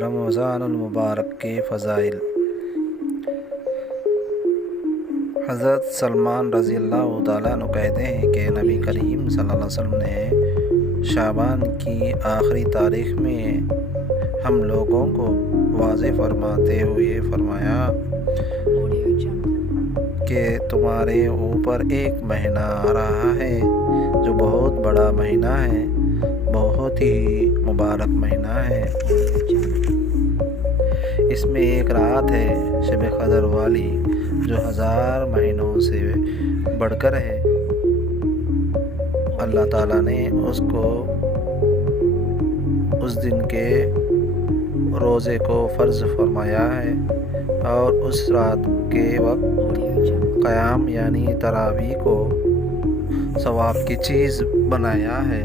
رمضان المبارک کے فضائل۔ حضرت سلمان رضی اللہ تعالیٰ عنہ کہتے ہیں کہ نبی کریم صلی اللہ علیہ وسلم نے شعبان کی آخری تاریخ میں ہم لوگوں کو واضح فرماتے ہوئے فرمایا کہ تمہارے اوپر ایک مہینہ آ رہا ہے جو بہت بڑا مہینہ ہے، بہت ہی مبارک مہینہ ہے۔ اس میں ایک رات ہے شب قدر والی جو 1000 مہینوں سے بڑھ کر ہے۔ اللہ تعالیٰ نے اس کو اس دن کے روزے کو فرض فرمایا ہے اور اس رات کے وقت قیام یعنی تراویح کو ثواب کی چیز بنایا ہے۔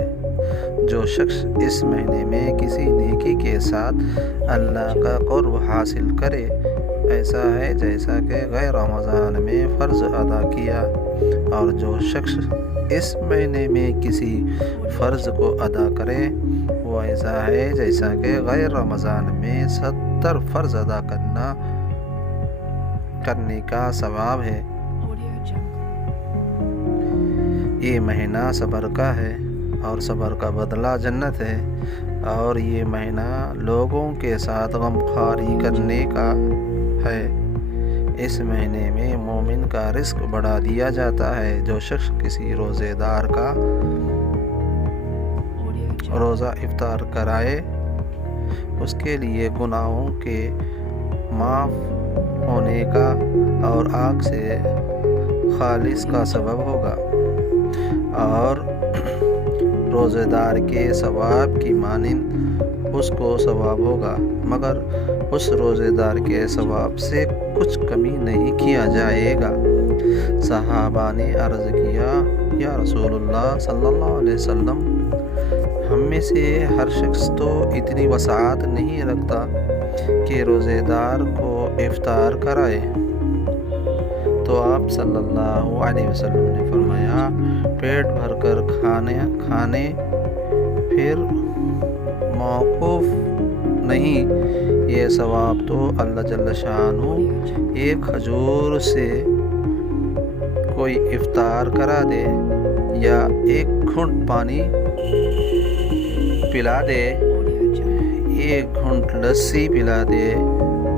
جو شخص اس مہینے میں کسی نیکی کے ساتھ اللہ کا قرب حاصل کرے، ایسا ہے جیسا کہ غیر رمضان میں فرض ادا کیا، اور جو شخص اس مہینے میں کسی فرض کو ادا کرے، وہ ایسا ہے جیسا کہ غیر رمضان میں 70 فرض ادا کرنے کا ثواب ہے۔ یہ مہینہ صبر کا ہے اور صبر کا بدلہ جنت ہے، اور یہ مہینہ لوگوں کے ساتھ غمخواری کرنے کا ہے۔ اس مہینے میں مومن کا رزق بڑھا دیا جاتا ہے۔ جو شخص کسی روزے دار کا روزہ افطار کرائے، اس کے لیے گناہوں کے معاف ہونے کا اور آگ سے خالص کا سبب ہوگا، اور روزے دار کے ثواب کی مانند اس کو ثواب ہوگا، مگر اس روزے دار کے ثواب سے کچھ کمی نہیں کیا جائے گا۔ صحابہ نے عرض کیا، یا رسول اللہ صلی اللہ علیہ وسلم، ہم میں سے ہر شخص تو اتنی وسعت نہیں رکھتا کہ روزے دار کو افطار کرائے۔ تو آپ صلی اللہ علیہ وسلم نے فرمایا، پیٹ بھر کر کھانے پھر موقوف نہیں، یہ ثواب تو اللہ جل شانہ ایک کھجور سے کوئی افطار کرا دے یا ایک گھونٹ پانی پلا دے، ایک گھونٹ لسی پلا دے،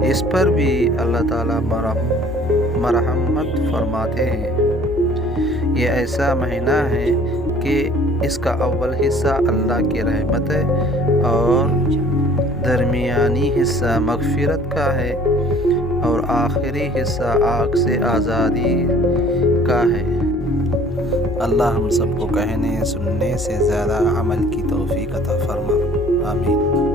اس پر بھی اللہ تعالیٰ مرحمت فرماتے ہیں۔ یہ ایسا مہینہ ہے کہ اس کا اول حصہ اللہ کی رحمت ہے اور درمیانی حصہ مغفرت کا ہے اور آخری حصہ آگ سے آزادی کا ہے۔ اللہ ہم سب کو کہنے سننے سے زیادہ عمل کی توفیق عطا فرما، آمین۔